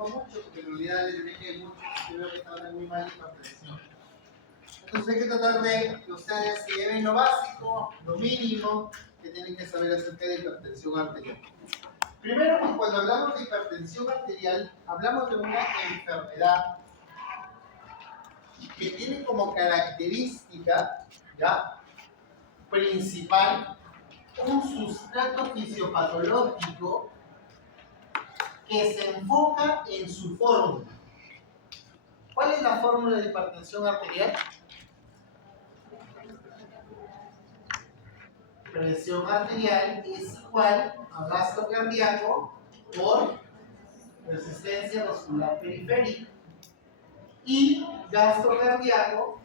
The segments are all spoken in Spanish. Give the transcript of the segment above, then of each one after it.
preocupa mucho porque en realidad les diré que hay muchos que veo que están muy mal de hipertensión. Entonces hay que tratar de que ustedes se lleven lo básico, lo mínimo que tienen que saber acerca de hipertensión arterial. Primero, cuando hablamos de hipertensión arterial, hablamos de una enfermedad que tiene como característica, ¿ya?, principal un sustrato fisiopatológico que se enfoca en su fórmula. ¿Cuál es la fórmula de hipertensión arterial? Presión arterial es igual a gasto cardíaco por resistencia vascular periférica. Y gasto cardíaco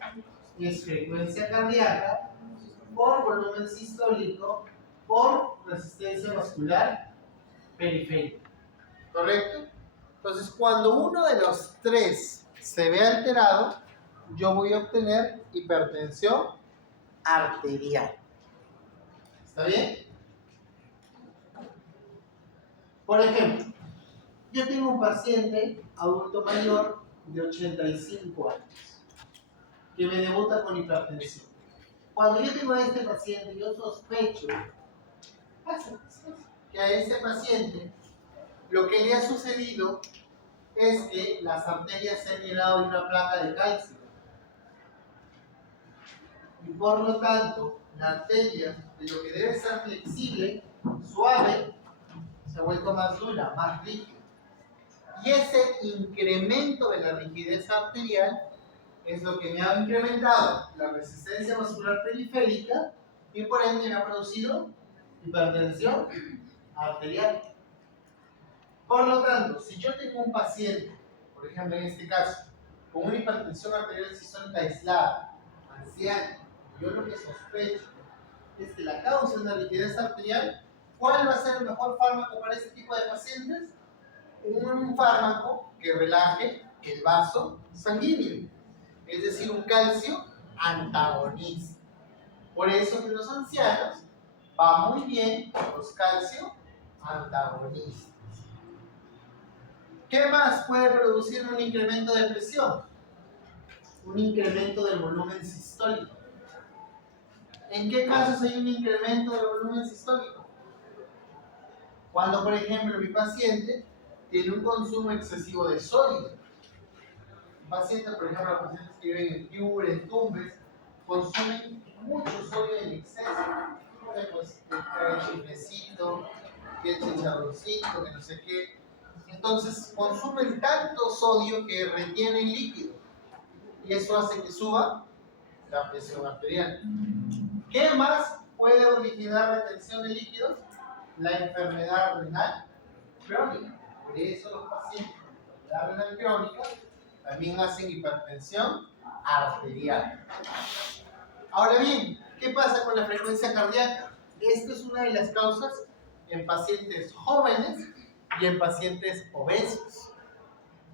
es frecuencia cardíaca por volumen sistólico por resistencia vascular periférica. ¿Correcto? Entonces, cuando uno de los tres se ve alterado, yo voy a obtener hipertensión arterial. ¿Está bien? Por ejemplo, yo tengo un paciente adulto mayor de 85 años que me debuta con hipertensión. Cuando yo tengo a este paciente, yo sospecho que a ese paciente lo que le ha sucedido es que las arterias se han llenado de una placa de calcio. Y por lo tanto, la arteria, de lo que debe ser flexible, suave, se ha vuelto más dura, más rígida. Y ese incremento de la rigidez arterial es lo que me ha incrementado la resistencia vascular periférica y por ende me ha producido hipertensión arterial. Por lo tanto, si yo tengo un paciente, por ejemplo en este caso, con una hipertensión arterial sistólica aislada, anciana, yo lo que sospecho es que la causa es una rigidez arterial, ¿cuál va a ser el mejor fármaco para este tipo de pacientes? Un fármaco que relaje el vaso sanguíneo, es decir, un calcio antagonista. Por eso que los ancianos va muy bien los calcio antagonistas. ¿Qué más puede producir un incremento de presión? Un incremento del volumen sistólico. ¿En qué casos hay un incremento del volumen sistólico? Cuando, por ejemplo, mi paciente tiene un consumo excesivo de sodio. Pacientes, por ejemplo, los pacientes que viven en Piura, en Tumbes, consumen mucho sodio en exceso. Pues, el chiflecito, que el chicharroncito, que no sé qué. Entonces, consumen tanto sodio que retienen líquido. Y eso hace que suba la presión arterial. ¿Qué más puede originar retención de líquidos? La enfermedad renal crónica. Por eso los pacientes con enfermedad renal crónica también hacen hipertensión arterial. Ahora bien, ¿qué pasa con la frecuencia cardíaca? Esta es una de las causas en pacientes jóvenes y en pacientes obesos.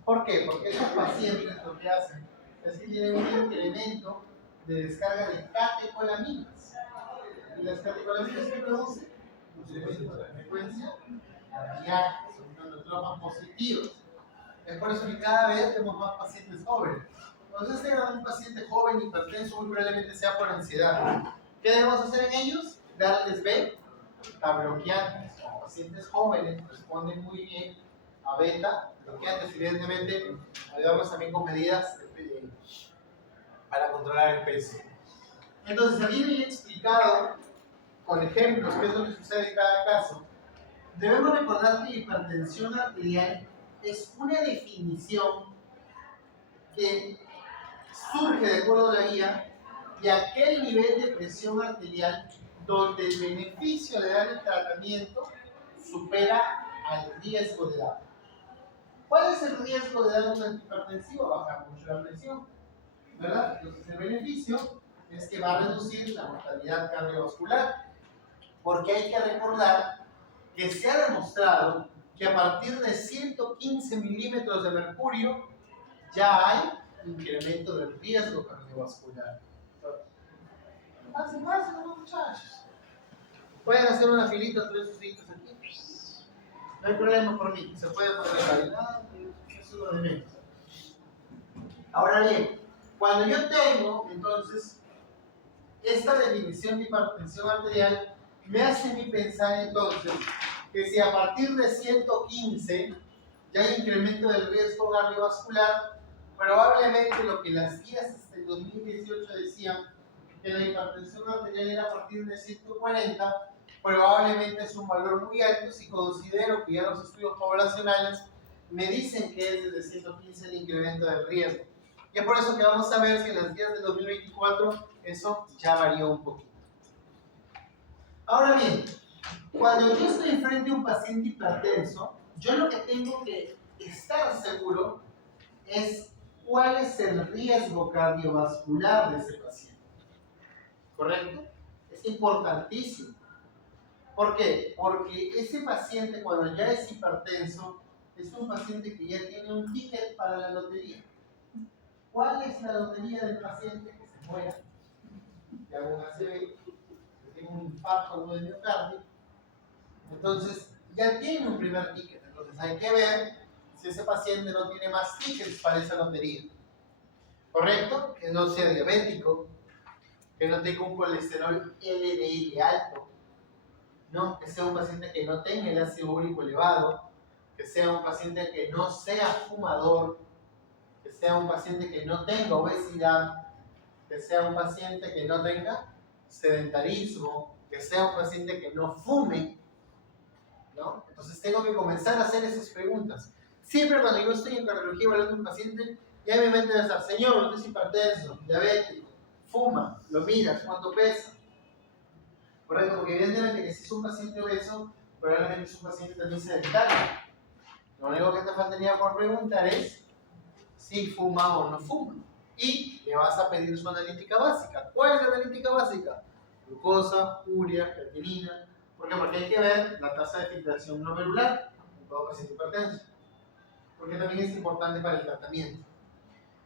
¿Por qué? Porque esos pacientes lo que hacen es que tienen un incremento de descarga de catecolaminas. ¿Y las catecolaminas qué producen? La frecuencia cardíaca, son neurotropas positivos. Es por eso que cada vez tenemos más pacientes jóvenes. Cuando ustedes tengan un paciente joven hipertenso, muy probablemente sea por ansiedad. ¿Qué debemos hacer en ellos? Darles beta bloqueantes. Los pacientes jóvenes responden muy bien a beta bloqueantes. Evidentemente, ayudamos también con medidas para controlar el peso. Entonces, aquí me he explicado con ejemplos qué es lo que sucede en cada caso. Debemos recordar que la hipertensión arterial es una definición que surge de acuerdo a la guía de aquel nivel de presión arterial donde el beneficio de dar el tratamiento supera al riesgo de dar. ¿Cuál es el riesgo de dar un antihipertensivo? Bajar mucho la presión, ¿verdad? Entonces el beneficio es que va a reducir la mortalidad cardiovascular, porque hay que recordar que se ha demostrado que a partir de 115 milímetros de mercurio ya hay incremento del riesgo cardiovascular. Hacen más, ¿no, muchachos? Pueden hacer una filita, 3 sus deditos aquí. No hay problema por mí, se puede poner adelante. de menos. Ahora bien, cuando yo tengo, entonces, esta definición de hipertensión arterial, me hace a mí pensar entonces que si a partir de 115 ya hay incremento del riesgo cardiovascular, probablemente lo que las guías hasta el 2018 decían que la hipertensión arterial era a partir de 140, probablemente es un valor muy alto si considero que ya los estudios poblacionales me dicen que es desde 115 el incremento del riesgo. Y es por eso que vamos a ver que en las guías del 2024 eso ya varió un poquito. Ahora bien, cuando yo estoy frente a un paciente hipertenso, yo lo que tengo que estar seguro es cuál es el riesgo cardiovascular de ese paciente. ¿Correcto? Es importantísimo. ¿Por qué? Porque ese paciente cuando ya es hipertenso es un paciente que ya tiene un ticket para la lotería. ¿Cuál es la lotería del paciente que se muera? Que haga un ACV, que tenga un infarto o de miocardio. Entonces, ya tiene un primer ticket. Entonces, hay que ver si ese paciente no tiene más tickets para esa lotería. ¿Correcto? Que no sea diabético, que no tenga un colesterol LDL alto, ¿no? Que sea un paciente que no tenga el ácido úrico elevado, que sea un paciente que no sea fumador, que sea un paciente que no tenga obesidad, que sea un paciente que no tenga sedentarismo, que sea un paciente que no fume, ¿no? Entonces tengo que comenzar a hacer esas preguntas. Siempre cuando yo estoy en cardiología evaluando a un paciente, ya en mi mente debe estar, señor, usted es hipertenso, diabético, fuma, lo miras, cuánto pesa. Correcto, porque evidentemente que si es un paciente obeso, probablemente es un paciente también sedentario. Lo único que te faltaría por preguntar es si fuma o no fuma. Y le vas a pedir su analítica básica. ¿Cuál es la analítica básica? Glucosa, urea, creatinina. ¿Por qué? Porque hay que ver la tasa de filtración glomerular en todo paciente hipertenso. Porque también es importante para el tratamiento.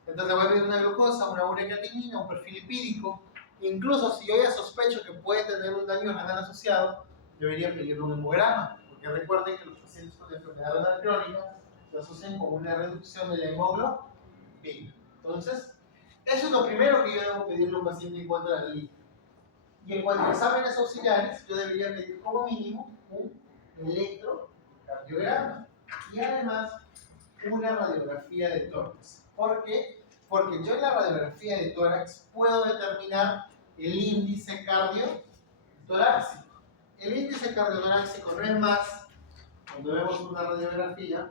Entonces le voy a pedir una glucosa, una urea, creatinina, un perfil lipídico. Incluso si yo ya sospecho que puede tener un daño renal asociado, debería pedirle un hemograma. Porque recuerden que los pacientes con enfermedad renal crónica se asocian con una reducción de la hemoglobina. Entonces, eso es lo primero que yo debo pedirle a un paciente en cuanto a la analítica. Y en cuanto a exámenes auxiliares, yo debería pedir como mínimo un electrocardiograma y además una radiografía de tórax. ¿Por qué? Porque yo en la radiografía de tórax puedo determinar el índice cardiotorácico. El índice cardiotorácico no es más, cuando vemos una radiografía,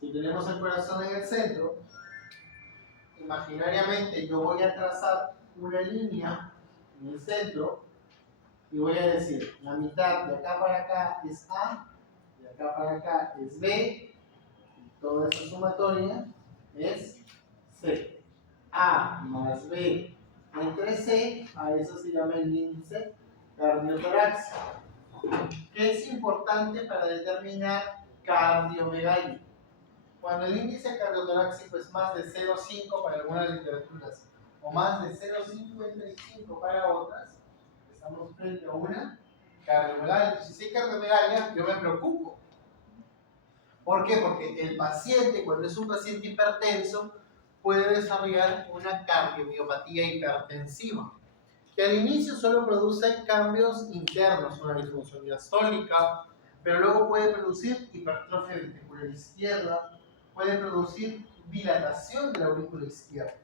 si tenemos el corazón en el centro, imaginariamente yo voy a trazar una línea en el centro y voy a decir, la mitad de acá para acá es A, de acá para acá es B, y toda esa sumatoria es C. A más B entre C, a eso se llama el índice cardiotorácico, que es importante para determinar cardiomegalia. Cuando el índice cardiotorácico es más de 0,5 para algunas literaturas o más de 0,55 para otras, estamos frente a una cardiomegalia. Entonces, si hay cardiomegalia, yo me preocupo. ¿Por qué? Porque el paciente, cuando es un paciente hipertenso, puede desarrollar una cardiomiopatía hipertensiva, que al inicio solo produce cambios internos, una disfunción diastólica, pero luego puede producir hipertrofia ventricular izquierda, puede producir dilatación de la aurícula izquierda.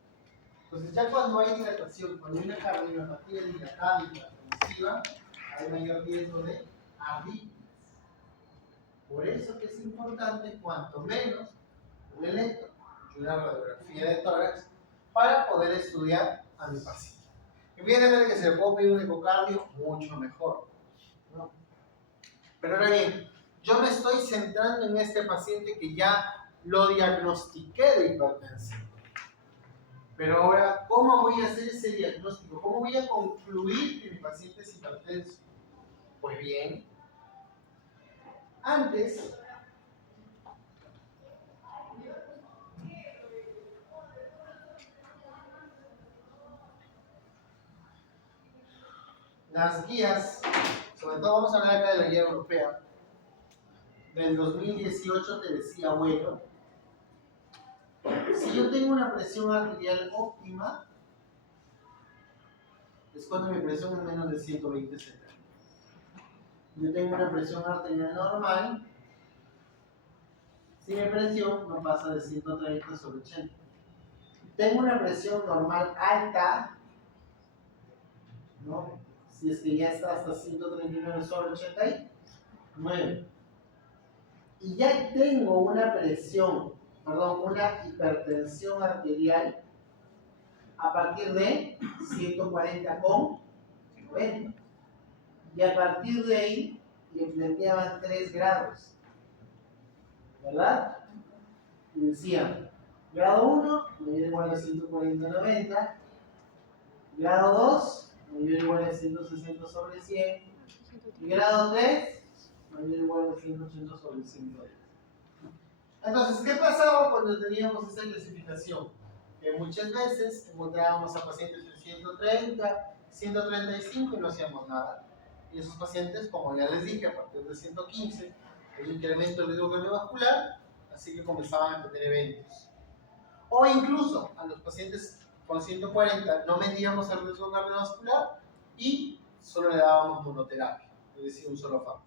Entonces, ya cuando hay dilatación, cuando hay una cardiomiopatía dilatada y hipertensiva, hay mayor riesgo de arritmias. Por eso que es importante, cuanto menos, un electro y una radiografía de tórax para poder estudiar a mi paciente. Evidentemente que se le puede pedir un ecocardio, mucho mejor, ¿no? Pero ahora bien, yo me estoy centrando en este paciente que ya lo diagnostiqué de hipertensión. Pero ahora, ¿cómo voy a hacer ese diagnóstico? ¿Cómo voy a concluir que mi paciente es hipertenso? Pues bien, antes las guías, sobre todo vamos a hablar acá de la guía europea, del 2018 te decía, bueno, si yo tengo una presión arterial óptima, es cuando mi presión es menos de 120 cc. Yo tengo una presión arterial normal, si mi presión no pasa de 130 sobre 80. Tengo una presión normal alta, ¿no? Si es que ya está hasta 139 sobre 89. Y ya tengo una una hipertensión arterial a partir de 140 con 90. Y a partir de ahí le planteaban 3 grados, ¿verdad? Y decían, grado 1, mayor o igual a 140/90, grado 2, mayor o igual a 160 sobre 100, y grado 3, mayor o igual a 180 sobre 110. Entonces, ¿qué pasaba cuando teníamos esta clasificación? Que muchas veces encontrábamos a pacientes de 130, 135 y no hacíamos nada. Y esos pacientes, como ya les dije, a partir de 115, el incremento del riesgo cardiovascular, así que comenzaban a tener eventos. O incluso a los pacientes con 140 no medíamos el riesgo cardiovascular y solo le dábamos monoterapia, es decir, un solo fármaco.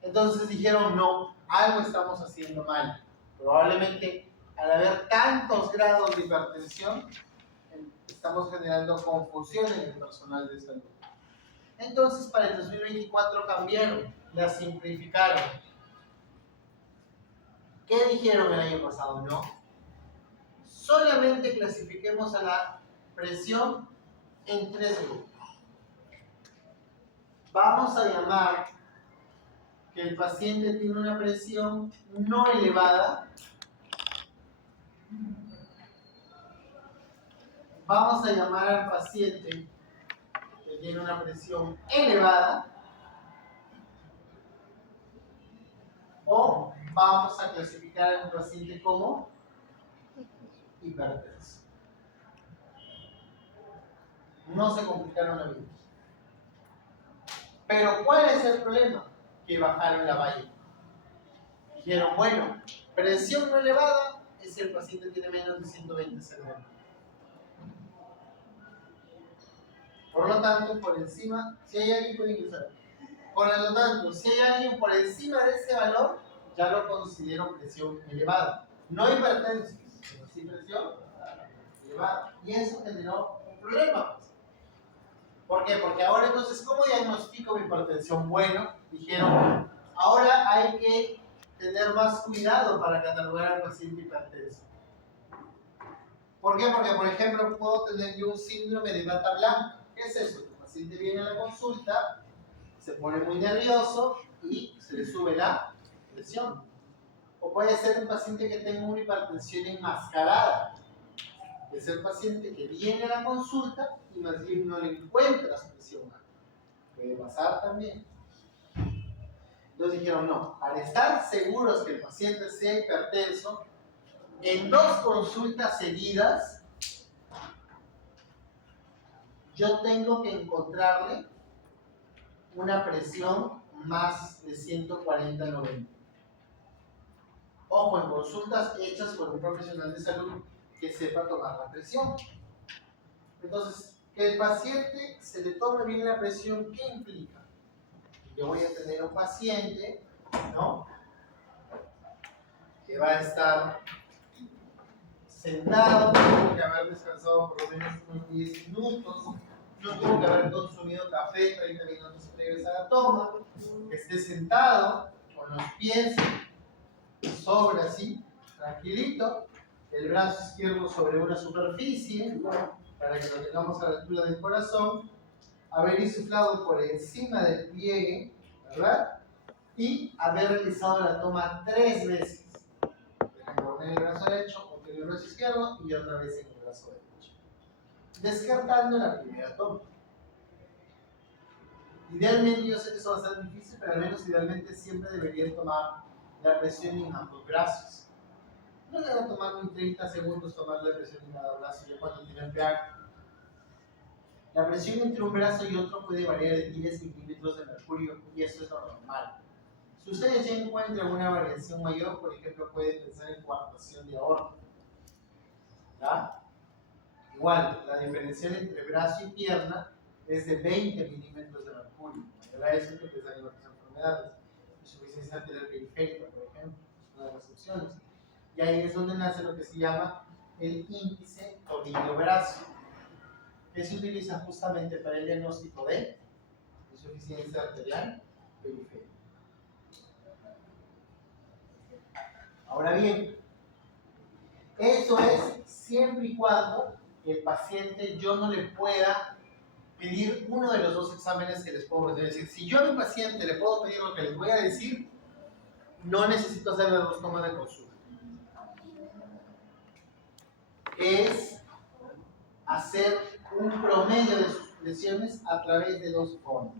Entonces dijeron, no, algo estamos haciendo mal. Probablemente al haber tantos grados de hipertensión, estamos generando confusión en el personal de salud. Entonces para el 2024 cambiaron, la simplificaron. ¿Qué dijeron el año pasado? No. Solamente clasifiquemos a la presión en 3 grupos. Vamos a llamar que el paciente tiene una presión no elevada. Vamos a llamar al paciente que tiene una presión elevada. O vamos a clasificar a un paciente como hipertenso. No se complicaron la vida. Pero ¿cuál es el problema? Que bajaron la valla. Dijeron, bueno, presión no elevada es si el paciente tiene menos de 120 cc. Por lo tanto, por encima, si hay alguien puede ingresar. Por lo tanto, si hay alguien por encima de ese valor, ya lo considero presión elevada. No hipertenso, sino sí presión elevada. Y eso generó un problema. ¿Por qué? Porque ahora entonces, ¿cómo diagnostico mi hipertensión? Bueno, dijeron, ahora hay que tener más cuidado para catalogar al paciente hipertenso. ¿Por qué? Porque, por ejemplo, puedo tener yo un síndrome de bata blanca. ¿Qué es eso? El paciente viene a la consulta, se pone muy nervioso y se le sube la presión. O puede ser un paciente que tenga una hipertensión enmascarada. Es el paciente que viene a la consulta y más bien no le encuentras presión alta. Puede pasar también. Entonces dijeron, no, para estar seguros que el paciente sea hipertenso, en 2 consultas seguidas, yo tengo que encontrarle una presión más de 140/90. Ojo, en consultas hechas por un profesional de salud que sepa tomar la presión. Entonces, que el paciente se le tome bien la presión, ¿qué implica? Yo voy a tener un paciente, ¿no?, que va a estar sentado, tengo que haber descansado por lo menos unos 10 minutos, no tengo que haber consumido café 30 minutos para regresar a la toma, que esté sentado con los pies sobre así, tranquilito, el brazo izquierdo sobre una superficie, para que lo tengamos a la altura del corazón, haber insuflado por encima del pliegue, ¿verdad? Y haber realizado la toma 3 veces. En el brazo derecho, o en el brazo izquierdo y otra vez en el brazo derecho. Descartando la primera toma. Idealmente, yo sé que eso va a ser difícil, pero al menos idealmente siempre deberían tomar la presión en ambos brazos. No le van a tomar ni 30 segundos tomar la presión en cada brazo, ya cuando tienen pH. La presión entre un brazo y otro puede variar de 10 milímetros de mercurio y eso es lo normal. Si ustedes ya encuentran una variación mayor, por ejemplo, pueden pensar en coartación de aorta. ¿Ya? Igual, la diferencial entre brazo y pierna es de 20 milímetros de mercurio. Mayor a eso que pensar en otras enfermedades. Insuficiencia arterial periférica, por ejemplo, es una de las opciones. Y ahí es donde nace lo que se llama el índice tobillo-brazo, que se utiliza justamente para el diagnóstico de insuficiencia arterial periférica. Ahora bien, eso es siempre y cuando el paciente yo no le pueda pedir uno de los dos exámenes que les puedo decir. Es decir, si yo a mi paciente le puedo pedir lo que les voy a decir, no necesito hacer las dos tomas de consulta. Es hacer un promedio de sus presiones a través de dos formas.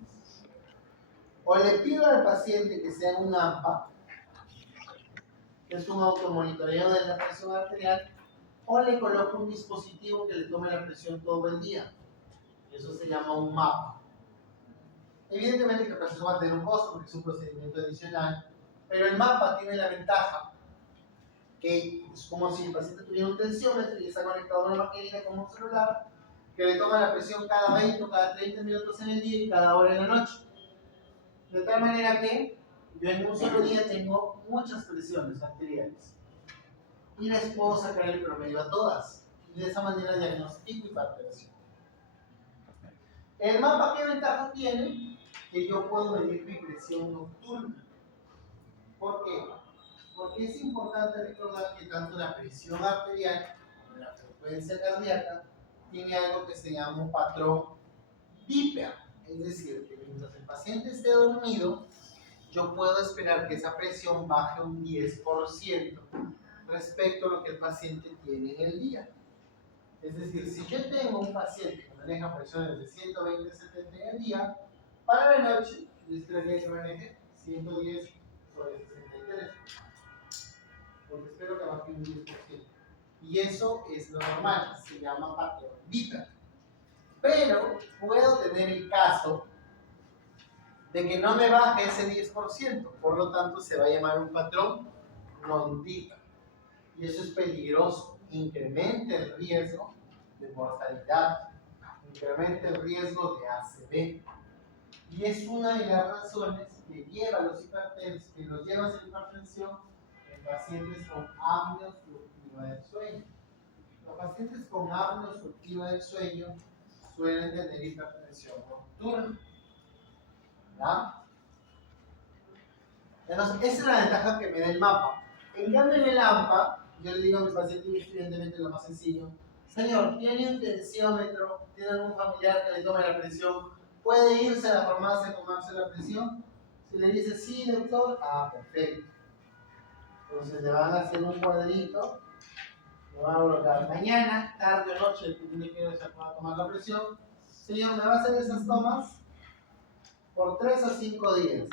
O le pido al paciente que sea un AMPA, que es un automonitoreo de la presión arterial, o le coloco un dispositivo que le tome la presión todo el día. Eso se llama un mapa. Evidentemente que el proceso va a tener un costo porque es un procedimiento adicional, pero el mapa tiene la ventaja que es como si el paciente tuviera un tensiómetro y está conectado a una maquinita como un celular que le toma la presión cada 20 o cada 30 minutos en el día y cada hora en la noche. De tal manera que yo en un solo día tengo muchas presiones arteriales y les puedo sacar el promedio a todas. Y de esa manera diagnostico hipertensión. El mapa, ¿qué ventaja tiene? Que yo puedo medir mi presión nocturna. ¿Por qué? Porque es importante recordar que tanto la presión arterial como la frecuencia cardíaca tiene algo que se llama un patrón bípeda. Es decir, que mientras el paciente esté dormido, yo puedo esperar que esa presión baje un 10% respecto a lo que el paciente tiene en el día. Es decir, si yo tengo un paciente que maneja presiones de 120, 70 en el día, para la noche yo esperaría que maneje 110 sobre 63. Porque espero que baje un 10%. Y eso es lo normal, se llama patrón bípeda. Pero puedo tener el caso de que no me baje ese 10%, por lo tanto se va a llamar un patrón non-bípeda. Y eso es peligroso, incrementa el riesgo de mortalidad, incrementa el riesgo de ACV. Y es una de las razones que lleva a los hipertensos, que los lleva a hacer hipertensión en pacientes con apnea obstructiva del sueño. Los pacientes con apnea obstructiva del sueño suelen tener hipertensión nocturna. ¿Ya? Entonces, esa es la ventaja que me da el mapa. En cambio, en el AMPA, yo le digo a mi paciente, y evidentemente lo más sencillo: señor, ¿tiene un tensiómetro? ¿Tiene algún familiar que le tome la presión? ¿Puede irse a la farmacia a tomarse la presión? Si le dice sí, doctor, perfecto. Entonces le van a hacer un cuadrito, lo van a colocar mañana, tarde o noche, el que tiene que irse a tomar la presión. Señor, me va a hacer esas tomas por 3 a 5 días.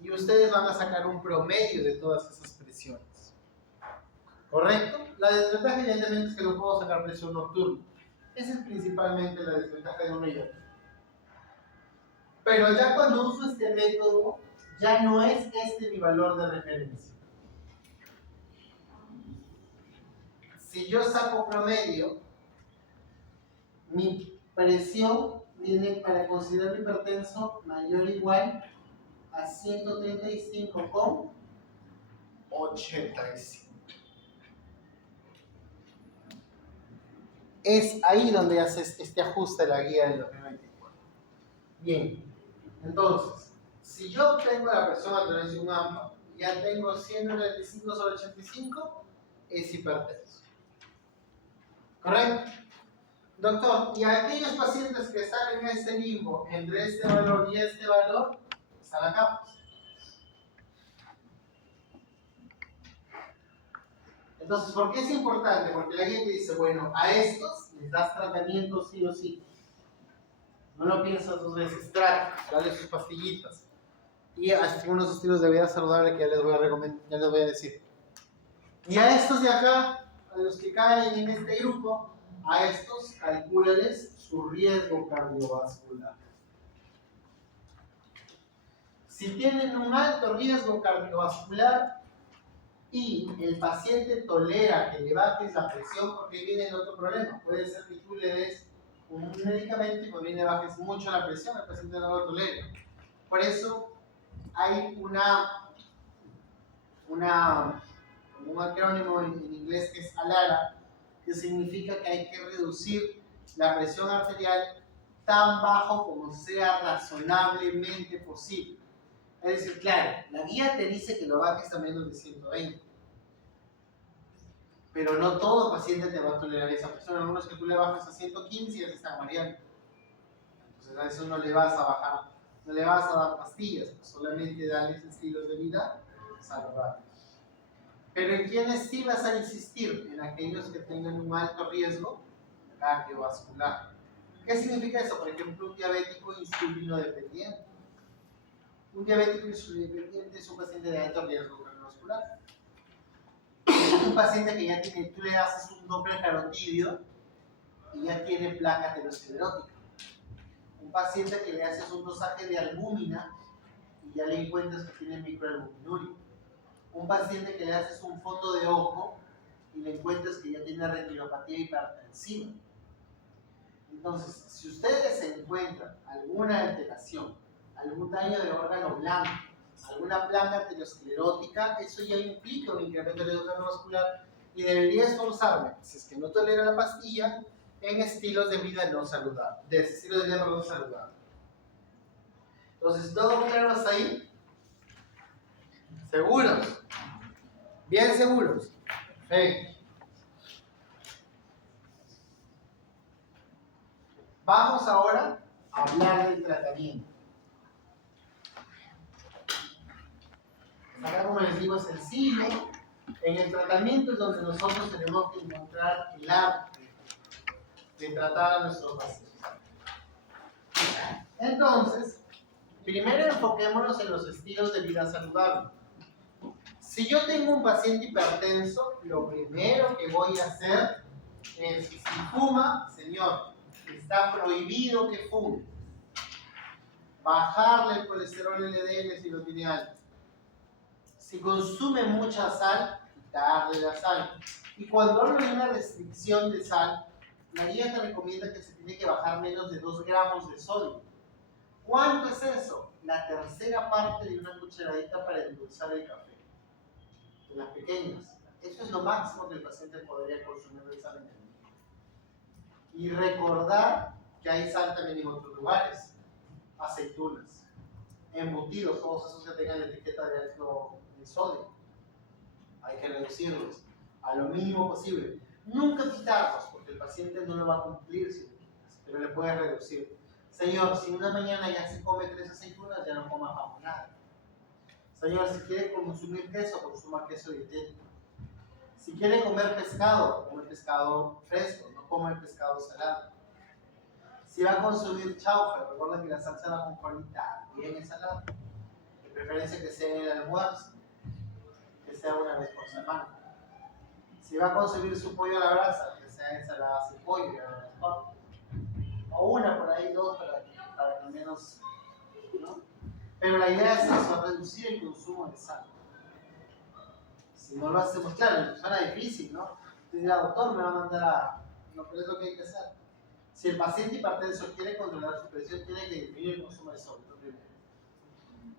Y ustedes van a sacar un promedio de todas esas presiones. ¿Correcto? La desventaja evidentemente es que no puedo sacar presión nocturna. Esa es principalmente la desventaja de uno y otro. Pero ya cuando uso este método, ya no es este mi valor de referencia. Si yo saco promedio, mi presión tiene, para considerarlo hipertenso, mayor o igual a 135,85. Es ahí donde haces este ajuste de la guía del 2024. Bien, entonces, si yo tengo la presión a través de un AMPA, ya tengo 195 sobre 85, es hipertenso. ¿Correcto? Doctor, y a aquellos pacientes que están en este limbo entre este valor y este valor, están acá. Entonces, ¿por qué es importante? Porque la gente dice, bueno, a estos les das tratamiento sí o sí. No lo piensas dos veces, dale sus pastillitas. Y hay unos estilos de vida saludable que ya les voy a recomendar, ya les voy a decir. Y a estos de acá, a los que caen en este grupo, a estos calcúlales su riesgo cardiovascular. Si tienen un alto riesgo cardiovascular y el paciente tolera que le bajes la presión, porque ahí viene el otro problema. Puede ser que tú le des un medicamento y por bien le bajes mucho la presión, el paciente no lo tolera. Por eso hay un acrónimo en inglés que es ALARA, que significa que hay que reducir la presión arterial tan bajo como sea razonablemente posible. Es decir, claro, la guía te dice que lo bajes a menos de 120, pero no todo paciente te va a tolerar esa presión. Algunos que tú le bajas a 115 y ya se están mareando. Entonces a eso no le vas a bajar, no le vas a dar pastillas, pues solamente darles estilos de vida saludables. Pero ¿en quiénes sí vas a insistir? En aquellos que tengan un alto riesgo cardiovascular. ¿Qué significa eso? Por ejemplo, un diabético insulino dependiente. Un diabético insulino dependiente es un paciente de alto riesgo cardiovascular. Un paciente que ya tiene, tú le haces un doble carotidio y ya tiene placa aterosclerótica. Un paciente que le haces un dosaje de albúmina y ya le encuentras que tiene microalbuminuria. Un paciente que le haces un fondo de ojo y le encuentras que ya tiene retinopatía hipertensiva. Entonces, si ustedes encuentran alguna alteración, algún daño de órgano blanco, alguna placa aterosclerótica, eso ya implica un incremento del riesgo cardiovascular y debería esforzarme, si es que no tolera la pastilla, en estilos de vida no saludables, de estilos de vida no saludables. Entonces, ¿todo claro hasta ahí? ¿Seguros? ¿Bien seguros? Perfecto. Vamos ahora a hablar del tratamiento. Acá, como les digo, es sencillo. En el tratamiento es donde nosotros tenemos que encontrar el arte de tratar a nuestros pacientes. Entonces, primero enfoquémonos en los estilos de vida saludable. Si yo tengo un paciente hipertenso, lo primero que voy a hacer es, si fuma, señor, está prohibido que fume. Bajarle el colesterol LDL si lo tiene alto. Si consume mucha sal, quitarle la sal. Y cuando hablo de una restricción de sal, la guía te recomienda que se tiene que bajar menos de 2 gramos de sodio. ¿Cuánto es eso? La tercera parte de una cucharadita para endulzar el café. De las pequeñas. Eso es lo máximo que el paciente podría consumir de sal en el día. Y recordar que hay sal también en otros lugares. Aceitunas, embutidos, todos esos que tengan la etiqueta de alto en sodio. Hay que reducirlos a lo mínimo posible. Nunca quitarlos, porque el paciente no lo va a cumplir si lo quitas, pero le puedes reducir. Señor, si una mañana ya se come 3 aceitunas, ya no coma jamón nada. Señor, si quiere consumir queso, consuma queso dietético. Si quiere comer pescado, come pescado fresco, no come el pescado salado. Si va a consumir chaufa, recuerda que la salsa de la ajonjolita también es salada. De preferencia que sea en el almuerzo, que sea una vez por semana. Si va a consumir su pollo a la brasa, que sea ensalada sin pollo, o una por ahí, 2 para que al menos, ¿no? Pero la idea es eso, reducir el consumo de sal. Si no lo hacemos, claro, suena difícil, ¿no? Entonces, el doctor me va a mandar a... No, pero es lo que hay que hacer. Si el paciente hipertenso quiere controlar su presión, tiene que disminuir el consumo de sodio, lo primero.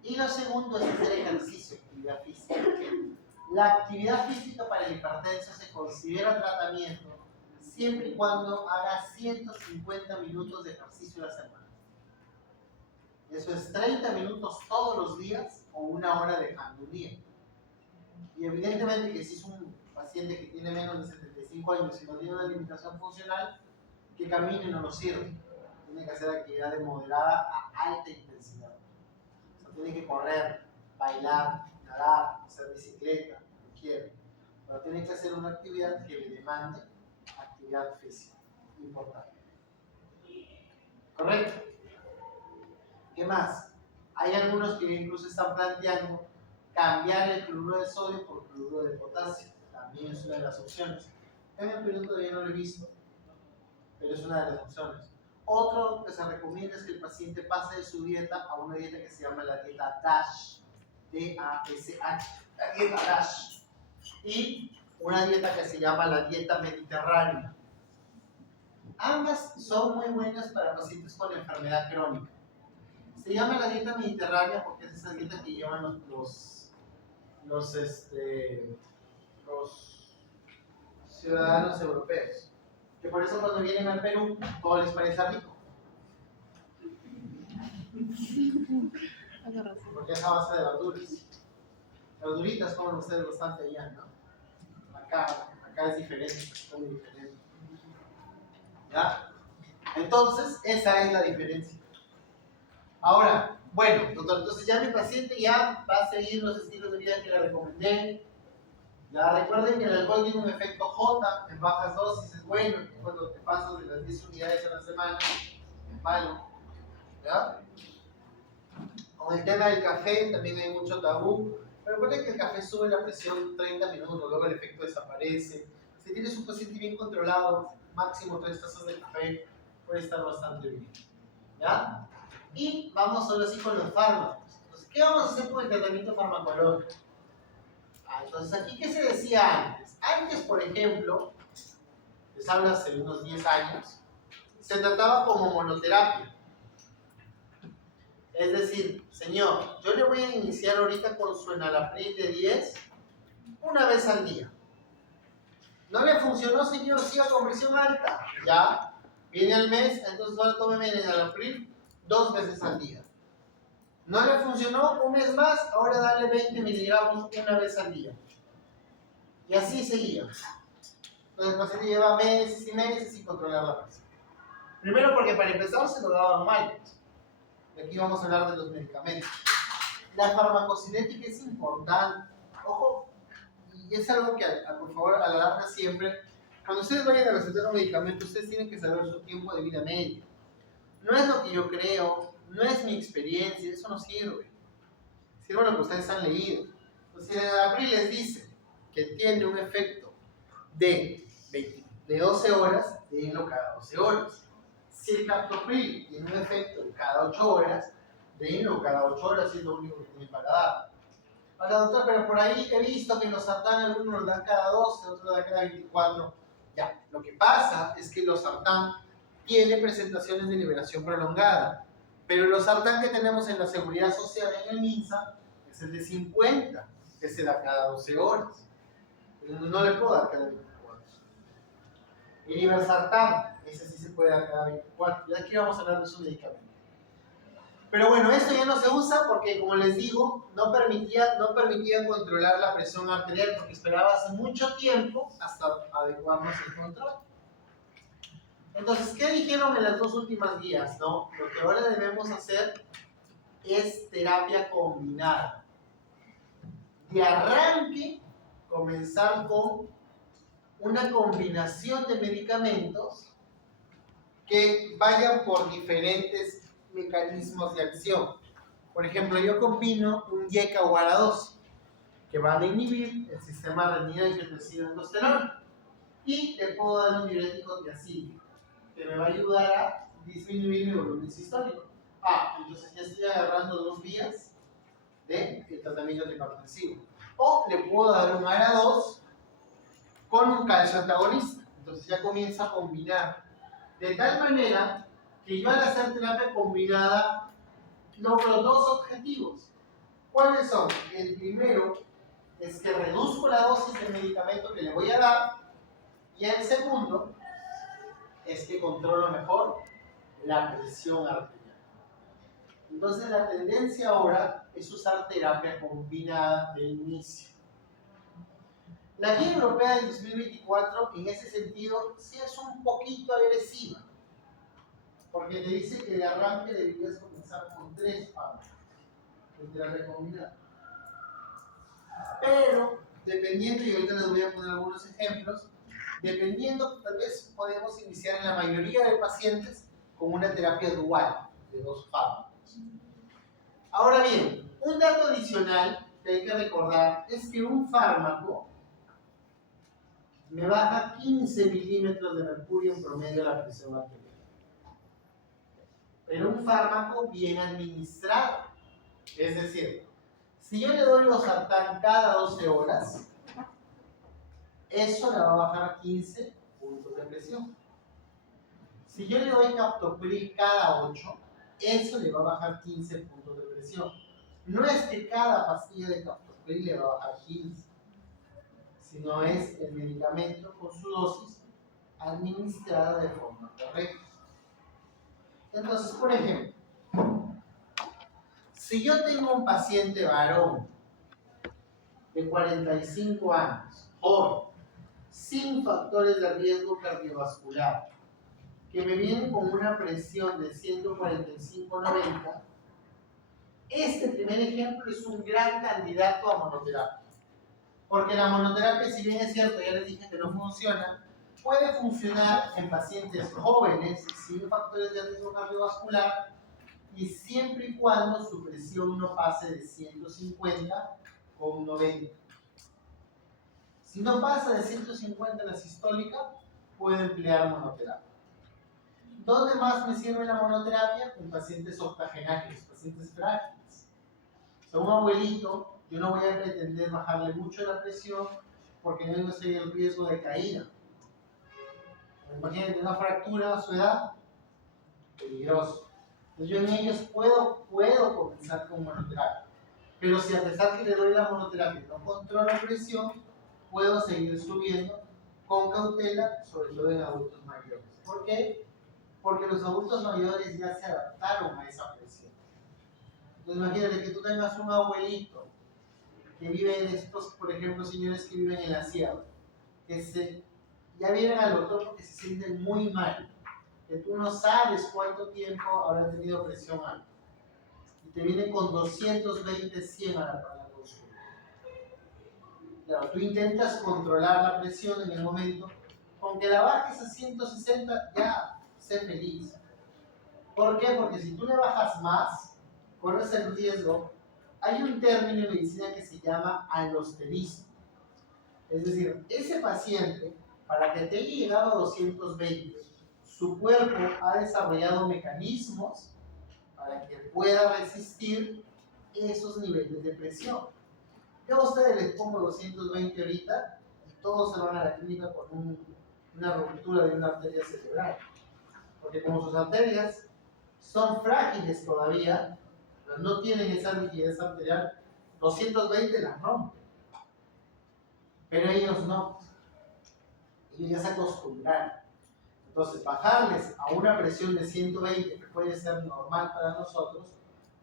Y lo segundo es hacer ejercicio, actividad física. La actividad física para el hipertenso se considera tratamiento siempre y cuando haga 150 minutos de ejercicio a la semana. Eso es 30 minutos todos los días o 1 hora dejando un día. Y evidentemente que si es un paciente que tiene menos de 75 años y no tiene una limitación funcional, que camine no nos sirve. Tiene que hacer actividad de moderada a alta intensidad. O sea, tiene que correr, bailar, nadar, hacer bicicleta, lo que quiera. Pero tiene que hacer una actividad que le demande actividad física. Importante. ¿Correcto? ¿Qué más? Hay algunos que incluso están planteando cambiar el cloruro de sodio por cloruro de potasio. También es una de las opciones. En el periodo todavía no lo he visto, pero es una de las opciones. Otro que se recomienda es que el paciente pase de su dieta a una dieta que se llama la dieta DASH, D-A-S-H, la dieta DASH, y una dieta que se llama la dieta mediterránea. Ambas son muy buenas para pacientes con enfermedad crónica. Se llama la dieta mediterránea porque es esa dieta que llevan los ciudadanos europeos. Que por eso cuando vienen al Perú, todo les parece rico. Porque es a base de verduras. Verduritas comen ustedes bastante allá, ¿no? Acá es diferente, es muy diferente. ¿Ya? Entonces, esa es la diferencia. Ahora, bueno, doctor, entonces ya mi paciente ya va a seguir los estilos de vida que le recomendé. Ya recuerden que el alcohol tiene un efecto J en bajas dosis, es bueno, cuando te pasas de las 10 unidades a la semana, es malo. ¿Ya? Con el tema del café también hay mucho tabú, pero recuerden que el café sube la presión 30 minutos, luego el efecto desaparece. Si tienes un paciente bien controlado, máximo 3 tazas de café, puede estar bastante bien. ¿Ya? Y vamos ahora sí con los fármacos. Entonces, ¿qué vamos a hacer con el tratamiento farmacológico? Entonces, aquí, ¿qué se decía antes? Antes, por ejemplo, les hablo hace unos 10 años, se trataba como monoterapia. Es decir, señor, yo le voy a iniciar ahorita con su enalapril de 10 una vez al día. ¿No le funcionó, señor? Siga con presión alta. Ya, viene al mes, entonces ahora tómeme el enalapril 2 veces al día. ¿No le funcionó? Un mes más, ahora dale 20 miligramos una vez al día. Y así seguía. Entonces el paciente lleva meses y meses sin controlar la presión. Primero porque para empezar se lo daban mal. Y aquí vamos a hablar de los medicamentos. La farmacocinética es importante. Ojo, y es algo que por favor a la larga siempre, cuando ustedes vayan a recetar un medicamento, ustedes tienen que saber su tiempo de vida medio. No es lo que yo creo, no es mi experiencia, eso no sirve. Sirve lo que ustedes han leído. Entonces, si en abril les dice que tiene un efecto de 12 horas, denlo cada 12 horas. Si el captopril tiene un efecto de cada 8 horas, denlo cada 8 horas, es lo único que tiene para dar. Ahora, doctor, pero por ahí he visto que los sartán algunos los dan cada 12, otros los dan cada 24. Ya, lo que pasa es que los sartán tienen presentaciones de liberación prolongada, pero los sartán que tenemos en la Seguridad Social en el MINSA es el de 50, que se da cada 12 horas. No le puedo dar cada 24. El iversartán, ese sí se puede dar cada 24. Y aquí vamos a hablar de su medicamento. Pero bueno, esto ya no se usa porque, como les digo, no permitía controlar la presión arterial porque esperaba hace mucho tiempo hasta adecuarnos el control. Entonces, ¿qué dijeron en las 2 últimas guías? ¿No? Lo que ahora debemos hacer es terapia combinada. De arranque, comenzar con una combinación de medicamentos que vayan por diferentes mecanismos de acción. Por ejemplo, yo combino un YECA-UARA2 que van a inhibir el sistema renina-angiotensina-aldosterona y le puedo dar un diurético tiacídico que me va a ayudar a disminuir mi volumen sistólico. Entonces ya estoy agarrando 2 vías de tratamiento hipertensivo. O le puedo dar un ARA2 con un calcio antagonista. Entonces ya comienza a combinar. De tal manera que yo al hacer terapia combinada logro 2 objetivos. ¿Cuáles son? El primero es que reduzco la dosis de medicamento que le voy a dar. Y el segundo es que controlo mejor la presión arterial. Entonces la tendencia ahora es usar terapia combinada de inicio. La guía europea del 2024 en ese sentido sí es un poquito agresiva, porque te dice que de arranque deberías comenzar con 3 fármacos de terapia combinada. Pero dependiendo, y ahorita les voy a poner algunos ejemplos, dependiendo, tal vez podemos iniciar en la mayoría de pacientes con una terapia dual de 2 fármacos. Ahora bien, un dato adicional que hay que recordar es que un fármaco me baja 15 milímetros de mercurio en promedio la presión arterial. pero un fármaco bien administrado. Es decir, si yo le doy losartán cada 12 horas, eso le va a bajar 15 puntos de presión. Si yo le doy captopril cada 8, eso le va a bajar 15 puntos de presión. No es que cada pastilla de captopril le va a bajar 15, sino es el medicamento con su dosis administrada de forma correcta. Entonces, por ejemplo, si yo tengo un paciente varón de 45 años, joven, sin factores de riesgo cardiovascular, que me viene con una presión de 145/90, este primer ejemplo es un gran candidato a monoterapia. Porque la monoterapia, si bien es cierto, ya les dije que no funciona, puede funcionar en pacientes jóvenes sin factores de riesgo cardiovascular y siempre y cuando su presión no pase de 150/90. Si no pasa de 150 la sistólica, puedo emplear monoterapia. ¿Dónde más me sirve la monoterapia? En pacientes octogenarios, pacientes frágiles. O sea, un abuelito, yo no voy a pretender bajarle mucho la presión porque no hay el riesgo de caída. Imagínate una fractura a su edad, peligroso. Entonces yo en ellos puedo comenzar con monoterapia. Pero si a pesar que le doy la monoterapia no controlo la presión, puedo seguir subiendo con cautela, sobre todo en adultos mayores. ¿Por qué? Porque los adultos mayores ya se adaptaron a esa presión. Entonces imagínate que tú tengas un abuelito que vive en estos, por ejemplo, señores que viven en la sierra, que ya vienen al doctor porque se sienten muy mal, que tú no sabes cuánto tiempo habrá tenido presión alta, y te vienen con 220/100 para la consulta. Claro, tú intentas controlar la presión en el momento, con que la bajes a 160, ya, sé feliz. ¿Por qué? Porque si tú le bajas más, corres el riesgo. Hay un término en medicina que se llama alosterismo. Es decir, ese paciente, para que te haya llegado a 220, su cuerpo ha desarrollado mecanismos para que pueda resistir esos niveles de presión. Yo a ustedes les pongo 220 ahorita y todos se van a la clínica con una ruptura de una arteria cerebral. Porque como sus arterias son frágiles todavía, pero no tienen esa rigidez arterial, 220 las rompen. Pero ellos no. Ellos ya se acostumbraron. Entonces, bajarles a una presión de 120, que puede ser normal para nosotros,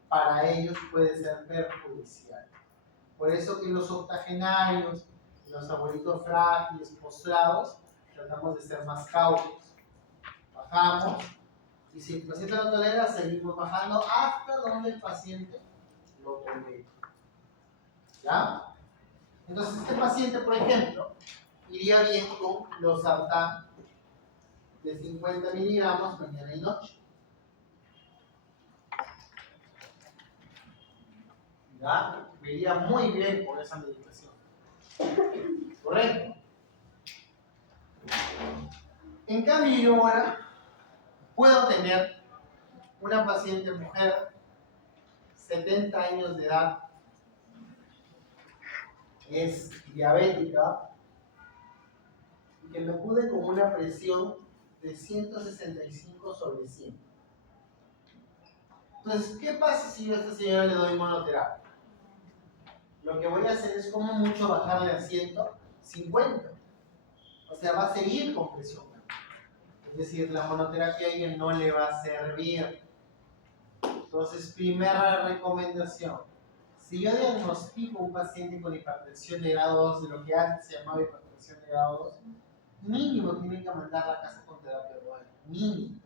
para ellos puede ser perjudicial. Por eso que los octogenarios, los abuelitos frágiles, postrados, tratamos de ser más cautos. Bajamos, y si el paciente no tolera, seguimos bajando hasta donde el paciente lo tolera. ¿Ya? Entonces, este paciente, por ejemplo, iría bien con losartán de 50 miligramos mañana y noche. ¿Ya? Me iría muy bien con esa medicación. ¿Correcto? En cambio, yo ahora puedo tener una paciente mujer, 70 años de edad, es diabética, y que me acude con una presión de 165/100. Entonces, ¿qué pasa si yo a esta señora le doy monoterapia? Lo que voy a hacer es como mucho bajarle a 150. O sea, va a seguir con presión. Es decir, la monoterapia a ella no le va a servir. Entonces, primera recomendación. Si yo diagnostico un paciente con hipertensión de grado 2, de lo que antes se llamaba hipertensión de grado 2, mínimo tienen que mandar a la casa con terapia oral. Mínimo.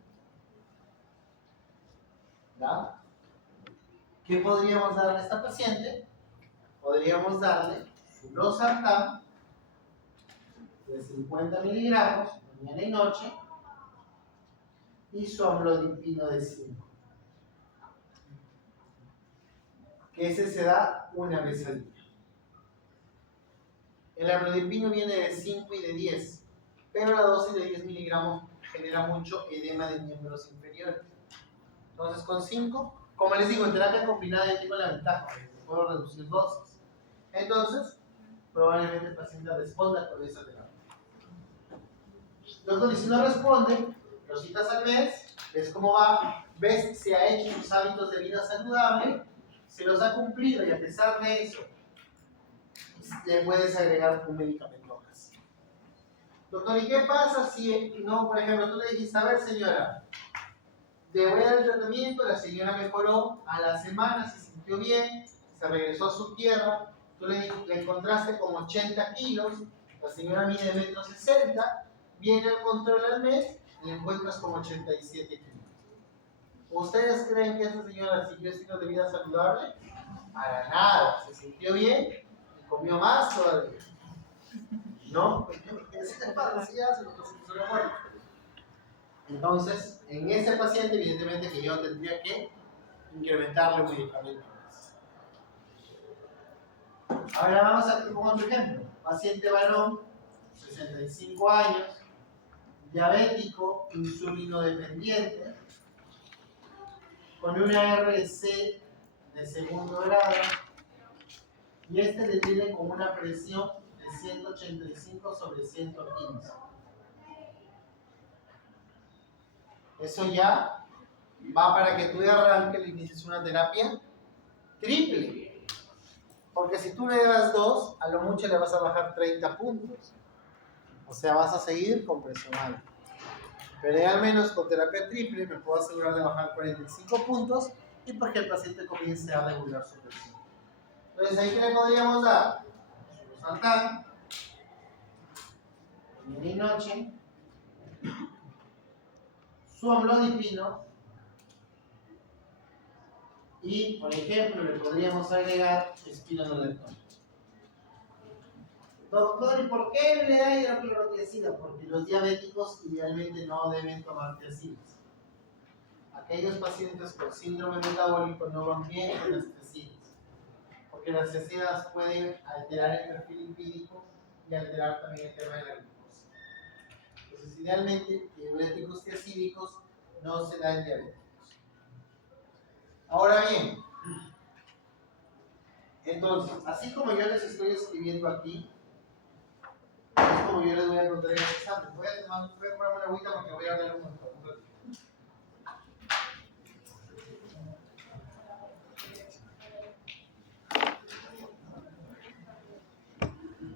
¿Ya? ¿Qué podríamos darle a esta paciente? Podríamos darle su losartán de 50 miligramos, mañana y noche, y su amlodipino de 5. Que ese se da una vez al día. El amlodipino viene de 5 y de 10, pero la dosis de 10 miligramos genera mucho edema de miembros inferiores. Entonces con 5, como les digo, en terapia combinada yo tengo la ventaja de que puedo reducir dosis. Entonces, probablemente el paciente responda con esa terapia. Luego, si no responde, lo citas al mes, ves cómo va, ves si ha hecho sus hábitos de vida saludable, se los ha cumplido y a pesar de eso, le puedes agregar un medicamento más. Doctor, ¿y qué pasa si no, por ejemplo, tú le dijiste, a ver señora, le voy a dar el tratamiento, la señora mejoró, a la semana se sintió bien, se regresó a su tierra, tú le encontraste como 80 kilos, la señora mide 1,60 m, viene al control al mes y le encuentras como 87 kilos. ¿Ustedes creen que esa señora siguió estilo de vida saludable? Para nada, se sintió bien y comió más todavía. ¿No? Entonces, en ese paciente, evidentemente que yo tendría que incrementarle un medicamento más. Ahora vamos a con otro ejemplo. Paciente varón, 65 años, diabético, insulino dependiente, con una RC de segundo grado, y este le tiene con una presión de 185/115. Eso ya va para que tú de arranque le inicies una terapia triple. Porque si tú le das 2, a lo mucho le vas a bajar 30 puntos. O sea, vas a seguir con presión alta. Pero al menos con terapia triple me puedo asegurar de bajar 45 puntos y porque el paciente comience a regular su presión. Entonces, ¿ahí qué le podríamos dar? Sulfosartán, mirinoche, su amlodipino y, por ejemplo, le podríamos agregar espironolactona. Doctor, ¿y por qué le da hidroclorotiazida? Porque los diabéticos idealmente no deben tomar tiazidas. Aquellos pacientes con síndrome metabólico no van bien con las tiazidas, porque las tiazidas pueden alterar el perfil lipídico y alterar también el tema de la glucosa. Entonces, idealmente, diuréticos tiazídicos no se dan diabéticos. Ahora bien, entonces, así como yo les estoy escribiendo aquí, es como yo les voy a contar en el examen. Voy a ponerme una agüita porque voy a hablar un montón.